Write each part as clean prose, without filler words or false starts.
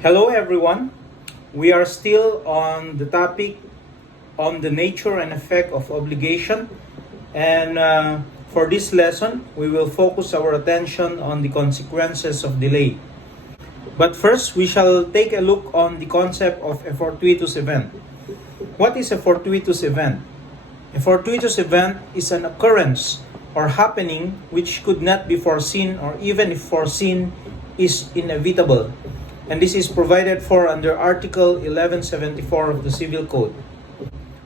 Hello everyone. We are still on the topic on the nature and effect of obligation, and for this lesson we will focus our attention on the consequences of delay. But first we shall take a look on the concept of a fortuitous event. What is a fortuitous event? A fortuitous event is an occurrence or happening which could not be foreseen, or even if foreseen is inevitable. And this is provided for under Article 1174 of the Civil Code.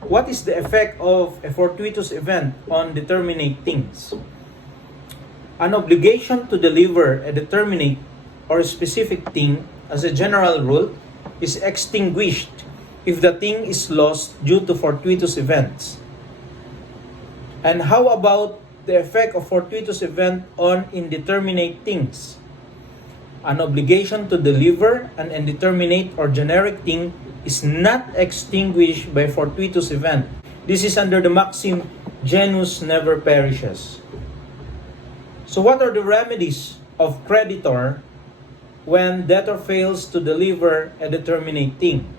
What is the effect of a fortuitous event on determinate things? An obligation to deliver a determinate or specific thing, as a general rule, is extinguished if the thing is lost due to fortuitous events. And how about the effect of fortuitous event on indeterminate things? An obligation to deliver an indeterminate or generic thing is not extinguished by fortuitous event. This is under the maxim, genus never perishes. So what are the remedies of creditor when debtor fails to deliver a determinate thing?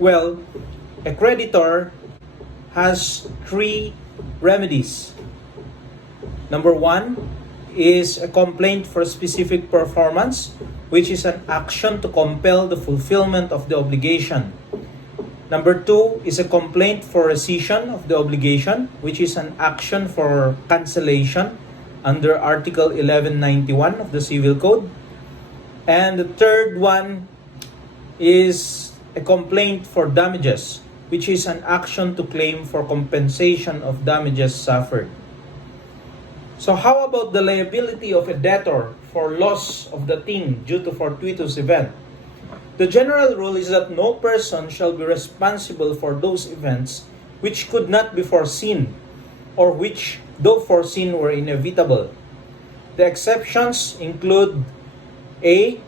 Well, a creditor has three remedies. Number one is a complaint for specific performance, which is an action to compel the fulfillment of the obligation. Number two is a complaint for rescission of the obligation, which is an action for cancellation under Article 1191 of the Civil Code. And the third one is a complaint for damages, which is an action to claim for compensation of damages suffered. So how about the liability of a debtor for loss of the thing due to fortuitous event? The general rule is that no person shall be responsible for those events which could not be foreseen, or which, though foreseen, were inevitable. The exceptions include A.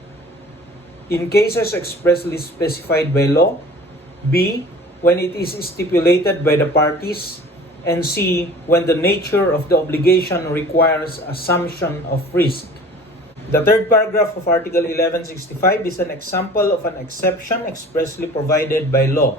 In cases expressly specified by law, B. When it is stipulated by the parties, and C. When the nature of the obligation requires assumption of risk. The third paragraph of Article 1165 is an example of an exception expressly provided by law.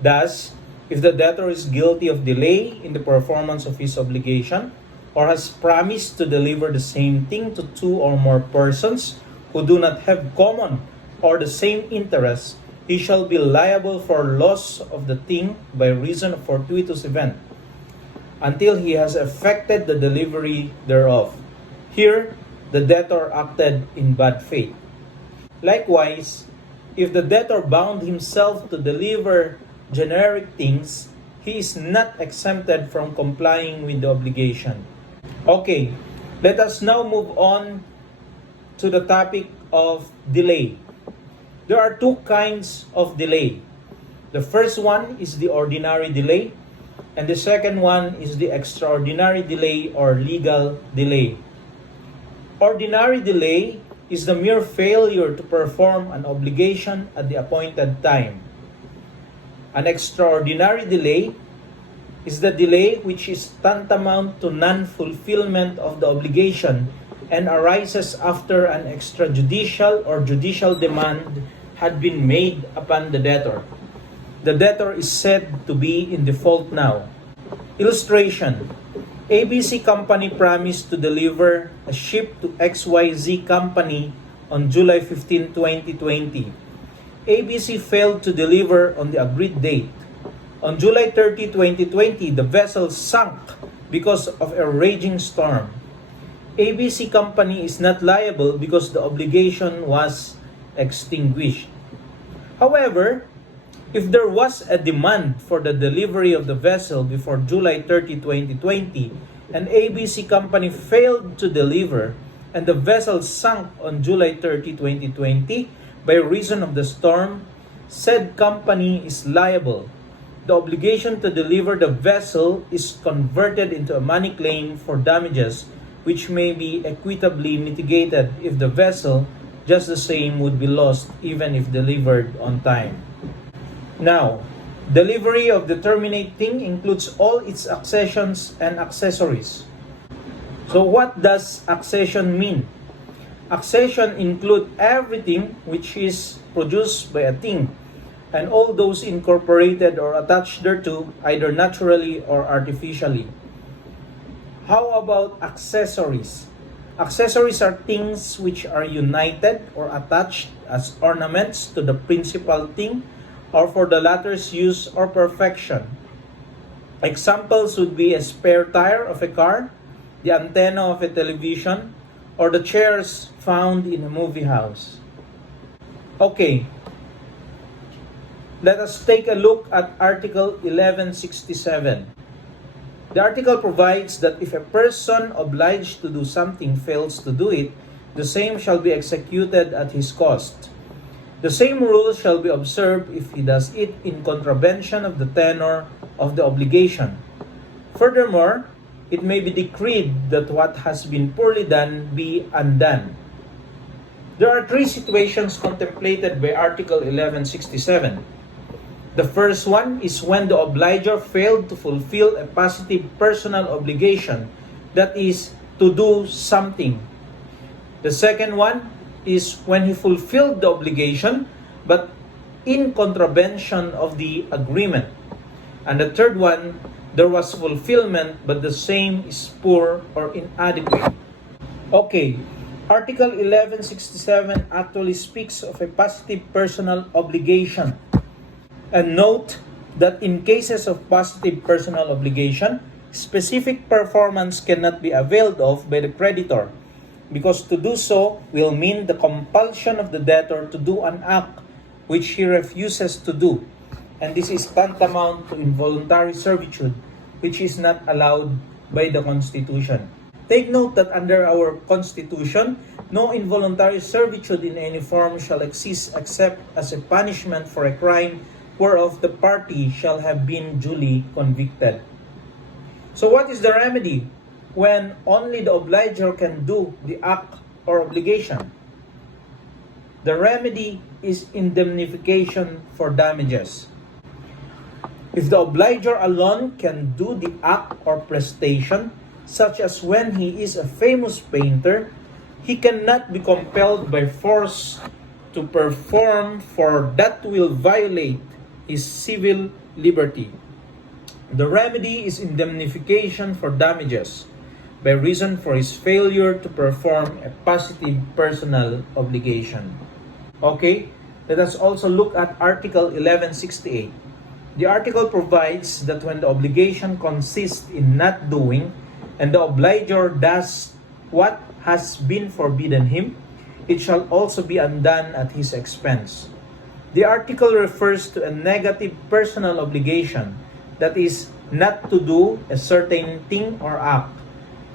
Thus, if the debtor is guilty of delay in the performance of his obligation, or has promised to deliver the same thing to two or more persons who do not have common or the same interest, he shall be liable for loss of the thing by reason of fortuitous event, until he has effected the delivery thereof. Here, the debtor acted in bad faith. Likewise, if the debtor bound himself to deliver generic things, he is not exempted from complying with the obligation. Okay, let us now move on to the topic of delay. There are two kinds of delay. The first one is the ordinary delay, and the second one is the extraordinary delay or legal delay. Ordinary delay is the mere failure to perform an obligation at the appointed time. An extraordinary delay is the delay which is tantamount to non-fulfillment of the obligation and arises after an extrajudicial or judicial demand had been made upon the debtor. The debtor is said to be in default now. Illustration: ABC Company promised to deliver a ship to XYZ Company on July 15, 2020. ABC failed to deliver on the agreed date. On July 30, 2020, the vessel sank because of a raging storm. ABC Company is not liable because the obligation was extinguished. However, if there was a demand for the delivery of the vessel before July 30, 2020, and ABC Company failed to deliver, and the vessel sank on July 30, 2020, by reason of the storm, said company is liable. The obligation to deliver the vessel is converted into a money claim for damages, which may be equitably mitigated if the vessel, just the same, would be lost even if delivered on time. Now, delivery of the terminate thing includes all its accessions and accessories. So what does accession mean? Accession include everything which is produced by a thing, and all those incorporated or attached thereto, either naturally or artificially. How about accessories? Accessories are things which are united or attached as ornaments to the principal thing or for the latter's use or perfection. Examples would be a spare tire of a car, the antenna of a television, or the chairs found in a movie house. Okay, let us take a look at Article 1167. The article provides that if a person obliged to do something fails to do it, the same shall be executed at his cost. The same rule shall be observed if he does it in contravention of the tenor of the obligation. Furthermore, it may be decreed that what has been poorly done be undone. There are three situations contemplated by Article 1167. The first one is when the obliger failed to fulfill a positive personal obligation, that is, to do something. The second one is when he fulfilled the obligation but in contravention of the agreement. And the third one, there was fulfillment but the same is poor or inadequate. Okay, Article 1167 actually speaks of a positive personal obligation. And note that in cases of positive personal obligation, specific performance cannot be availed of by the creditor, because to do so will mean the compulsion of the debtor to do an act which he refuses to do. And this is tantamount to involuntary servitude, which is not allowed by the Constitution. Take note that under our Constitution, no involuntary servitude in any form shall exist except as a punishment for a crime whereof the party shall have been duly convicted. So what is the remedy when only the obliger can do the act or obligation? The remedy is indemnification for damages. If the obliger alone can do the act or prestation, such as when he is a famous painter, he cannot be compelled by force to perform, for that will violate his civil liberty. The remedy is indemnification for damages by reason for his failure to perform a positive personal obligation. Okay, let us also look at Article 1168. The article provides that when the obligation consists in not doing, and the obliger does what has been forbidden him, it shall also be undone at his expense. The article refers to a negative personal obligation, that is, not to do a certain thing or act.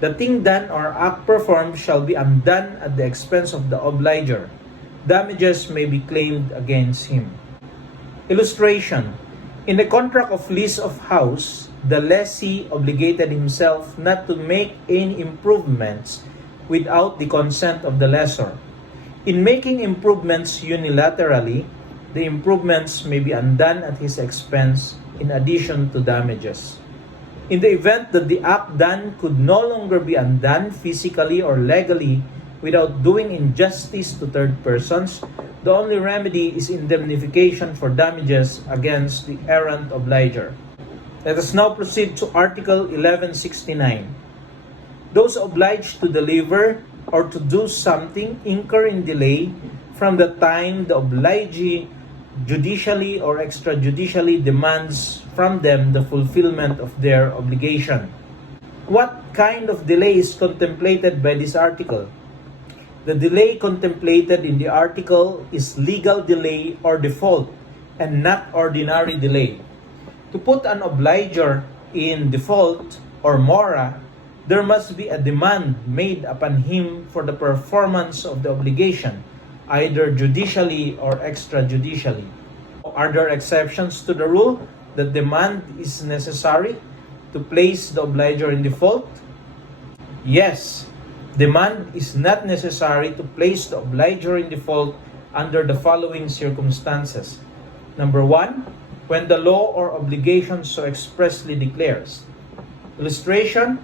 The thing done or act performed shall be undone at the expense of the obliger. Damages may be claimed against him. Illustration. In the contract of lease of house, the lessee obligated himself not to make any improvements without the consent of the lessor. In making improvements unilaterally, the improvements may be undone at his expense in addition to damages. In the event that the act done could no longer be undone physically or legally without doing injustice to third persons, the only remedy is indemnification for damages against the errant obliger. Let us now proceed to Article 1169. Those obliged to deliver or to do something incur in delay from the time the obligee judicially or extrajudicially demands from them the fulfillment of their obligation. What kind of delay is contemplated by this article? The delay contemplated in the article is legal delay or default, and not ordinary delay. To put an obliger in default or Mora, there must be a demand made upon him for the performance of the obligation, either judicially or extrajudicially. Are there exceptions to the rule that demand is necessary to place the obliger in default? Yes, demand is not necessary to place the obliger in default under the following circumstances. Number 1, when the law or obligation so expressly declares. Illustration,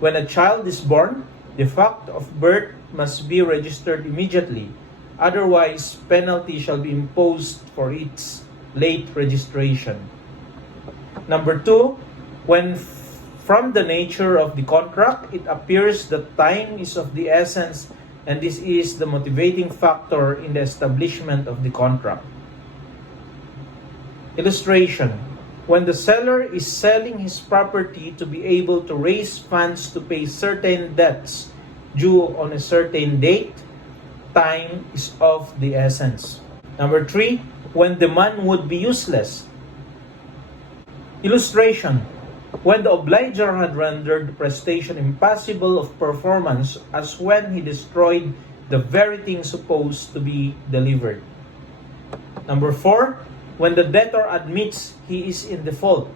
when a child is born, the fact of birth must be registered immediately. Otherwise, penalty shall be imposed for its late registration. Number 2, when from the nature of the contract, it appears that time is of the essence, and this is the motivating factor in the establishment of the contract. Illustration: when the seller is selling his property to be able to raise funds to pay certain debts due on a certain date, time is of the essence. Number 3, when demand would be useless. Illustration: when the obliger had rendered the prestation impossible of performance, as when he destroyed the very thing supposed to be delivered. Number 4, when the debtor admits he is in default.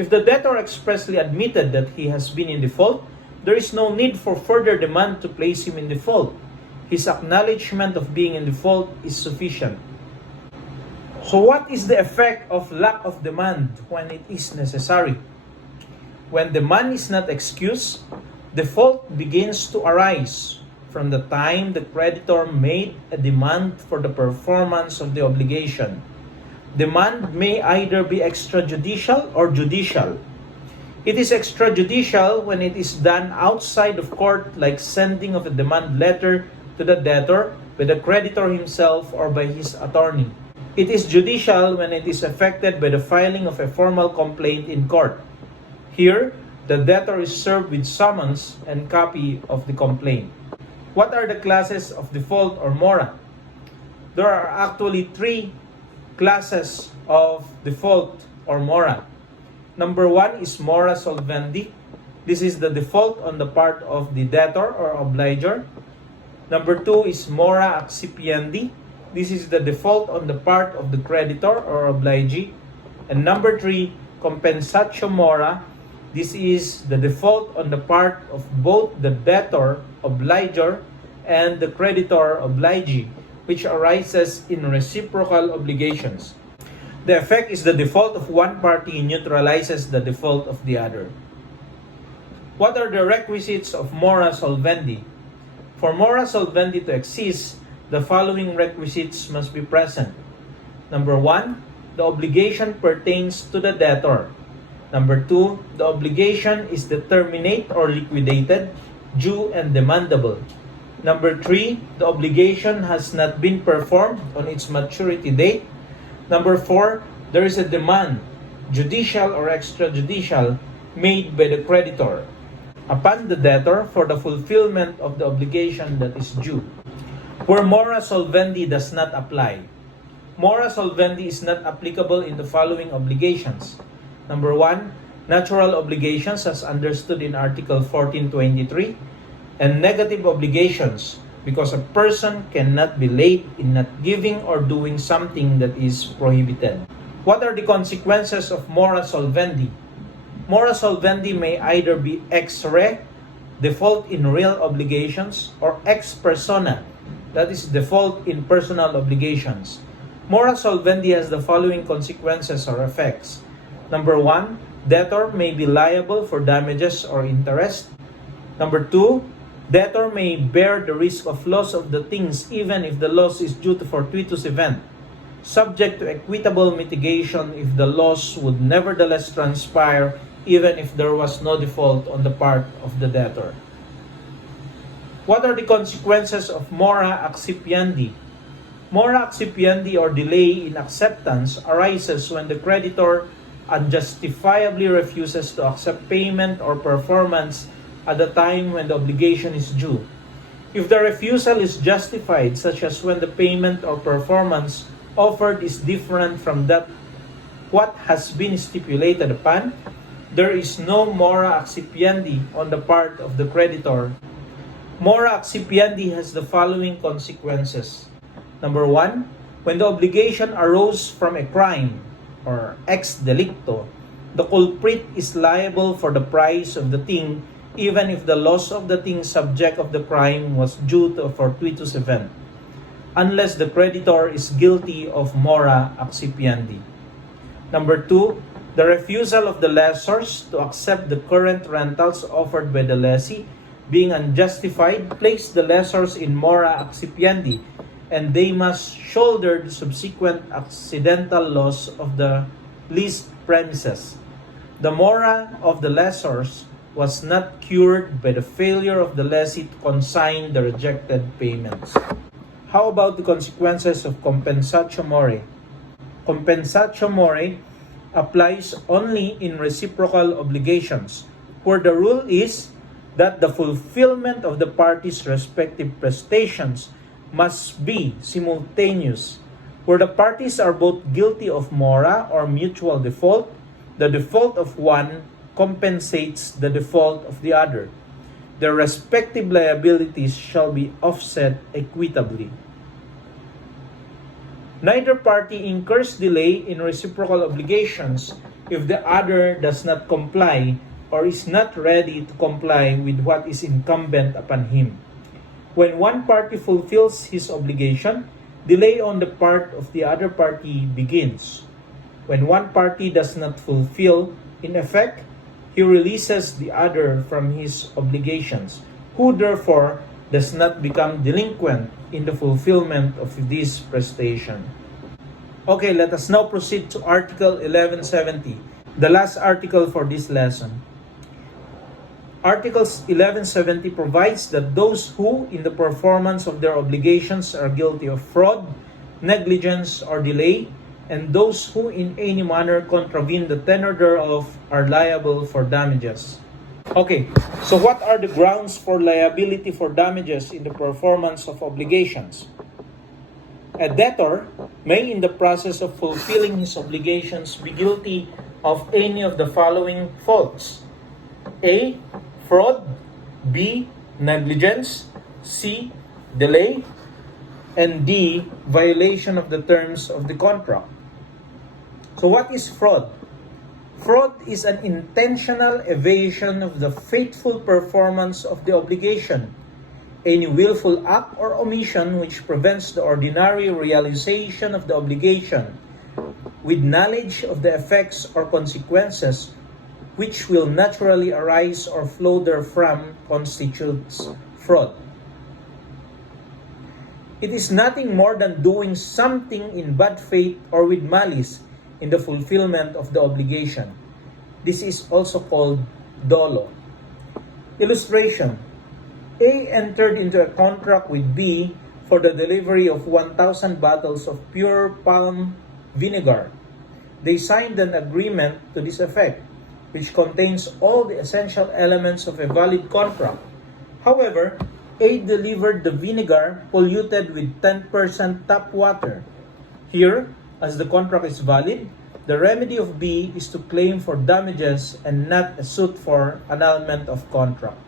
If the debtor expressly admitted that he has been in default, there is no need for further demand to place him in default. His acknowledgement of being in default is sufficient. So what is the effect of lack of demand when it is necessary? When demand is not excused, default begins to arise from the time the creditor made a demand for the performance of the obligation. Demand may either be extrajudicial or judicial. It is extrajudicial when it is done outside of court, like sending of a demand letter to the debtor by the creditor himself or by his attorney. It is judicial when it is effected by the filing of a formal complaint in court. Here, the debtor is served with summons and copy of the complaint. What are the classes of default or mora? There are actually 3 classes of default or mora. Number 1 is mora solvendi. This is the default on the part of the debtor or obliger. Number 2 is mora accipiendi. This is the default on the part of the creditor or obligee. And number 3, compensatio mora. This is the default on the part of both the debtor, obliger, and the creditor, obligee, which arises in reciprocal obligations. The effect is the default of one party neutralizes the default of the other. What are the requisites of mora solvendi? For mora solvendi to exist, the following requisites must be present. Number 1, the obligation pertains to the debtor. Number 2, the obligation is determinate or liquidated, due and demandable. Number 3, the obligation has not been performed on its maturity date. Number 4, there is a demand, judicial or extrajudicial, made by the creditor upon the debtor for the fulfillment of the obligation that is due. Where mora solvendi does not apply. Mora solvendi is not applicable in the following obligations. Number 1, natural obligations as understood in Article 1423, and negative obligations, because a person cannot be late in not giving or doing something that is prohibited. What are the consequences of mora solvendi? Mora solvendi may either be ex re, default in real obligations, or ex persona, that is default in personal obligations. Mora solvendi has the following consequences or effects. Number 1, debtor may be liable for damages or interest. Number 2, debtor may bear the risk of loss of the things even if the loss is due to fortuitous event, subject to equitable mitigation if the loss would nevertheless transpire even if there was no default on the part of the debtor. What are the consequences of mora accipiendi? Mora accipiendi or delay in acceptance arises when the creditor unjustifiably refuses to accept payment or performance at the time when the obligation is due. If the refusal is justified, such as when the payment or performance offered is different from that what has been stipulated upon, there is no mora accipiendi on the part of the creditor. Mora accipiendi has the following consequences. Number 1, when the obligation arose from a crime or ex delicto, the culprit is liable for the price of the thing even if the loss of the thing subject of the crime was due to a fortuitous event, unless the creditor is guilty of mora accipiendi. Number 2, the refusal of the lessors to accept the current rentals offered by the lessee being unjustified, place the lessors in Mora Accipiendi, and they must shoulder the subsequent accidental loss of the leased premises. The Mora of the lessors was not cured by the failure of the lessee to consign the rejected payments. How about the consequences of compensatio mori? Compensatio mori applies only in reciprocal obligations, where the rule is that the fulfillment of the parties' respective prestations must be simultaneous. Where the parties are both guilty of mora or mutual default, the default of one compensates the default of the other. Their respective liabilities shall be offset equitably. Neither party incurs delay in reciprocal obligations if the other does not comply or is not ready to comply with what is incumbent upon him. When one party fulfills his obligation, delay on the part of the other party begins. When one party does not fulfill, in effect, he releases the other from his obligations, who therefore does not become delinquent in the fulfillment of this prestation. Okay, let us now proceed to Article 1170, the last article for this lesson. Article 1170 provides that those who, in the performance of their obligations, are guilty of fraud, negligence, or delay, and those who in any manner contravene the tenor thereof are liable for damages. Okay, so what are the grounds for liability for damages in the performance of obligations? A debtor may, in the process of fulfilling his obligations, be guilty of any of the following faults: A. Fraud, B. Negligence, C. Delay, and D. Violation of the terms of the contract. So what is fraud? Fraud is an intentional evasion of the faithful performance of the obligation. Any willful act or omission which prevents the ordinary realization of the obligation, with knowledge of the effects or consequences which will naturally arise or flow therefrom, constitutes fraud. It is nothing more than doing something in bad faith or with malice in the fulfillment of the obligation. This is also called dolo. Illustration: A entered into a contract with B for the delivery of 1,000 bottles of pure palm vinegar. They signed an agreement to this effect, which contains all the essential elements of a valid contract. However, A delivered the vinegar polluted with 10% tap water. Here, as the contract is valid, the remedy of B is to claim for damages and not a suit for annulment of contract.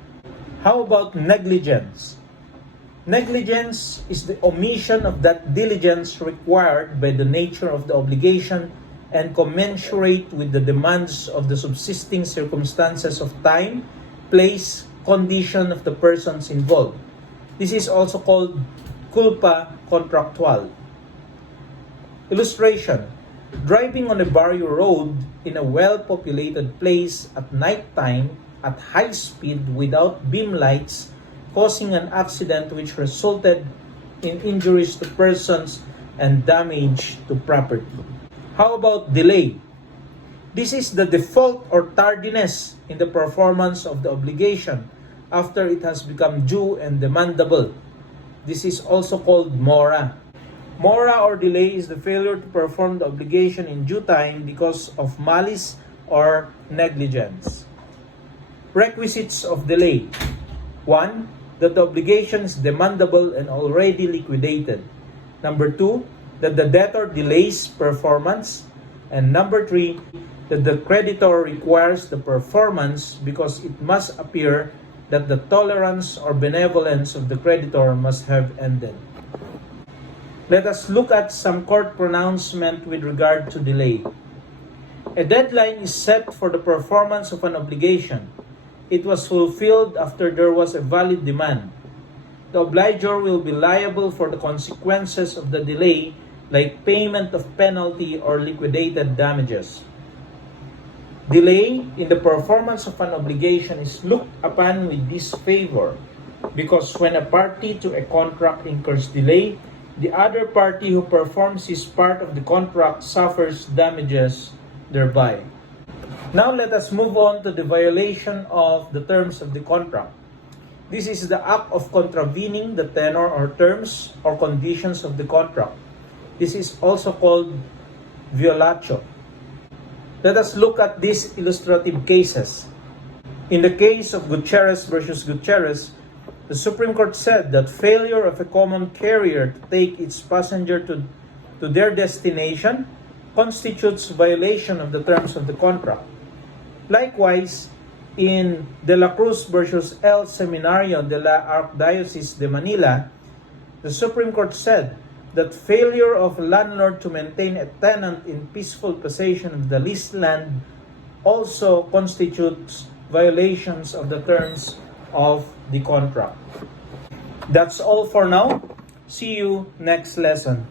How about negligence? Negligence is the omission of that diligence required by the nature of the obligation and commensurate with the demands of the subsisting circumstances of time, place, condition of the persons involved. This is also called culpa contractual. Illustration: driving on a barrio road in a well-populated place at night time at high speed without beam lights, causing an accident which resulted in injuries to persons and damage to property. How about delay? This is the default or tardiness in the performance of the obligation after it has become due and demandable. This is also called mora. Mora or delay is the failure to perform the obligation in due time because of malice or negligence. Requisites of delay: 1. That the obligation is demandable and already liquidated. Number 2. That the debtor delays performance. And number 3. That the creditor requires the performance because it must appear that the tolerance or benevolence of the creditor must have ended. Let us look at some court pronouncement with regard to delay. A deadline is set for the performance of an obligation. It was fulfilled after there was a valid demand. The obliger will be liable for the consequences of the delay, like payment of penalty or liquidated damages. Delay in the performance of an obligation is looked upon with disfavor, because when a party to a contract incurs delay, the other party who performs his part of the contract suffers damages thereby. Now let us move on to the violation of the terms of the contract. This is the act of contravening the tenor or terms or conditions of the contract. This is also called violatio. Let us look at these illustrative cases. In the case of Gutierrez versus Gutierrez, the Supreme Court said that failure of a common carrier to take its passenger to their destination constitutes violation of the terms of the contract. Likewise, in De La Cruz versus El Seminario de la Archdiocese de Manila, the Supreme Court said that failure of a landlord to maintain a tenant in peaceful possession of the leased land also constitutes violations of the terms of the contract. That's all for now. See you next lesson.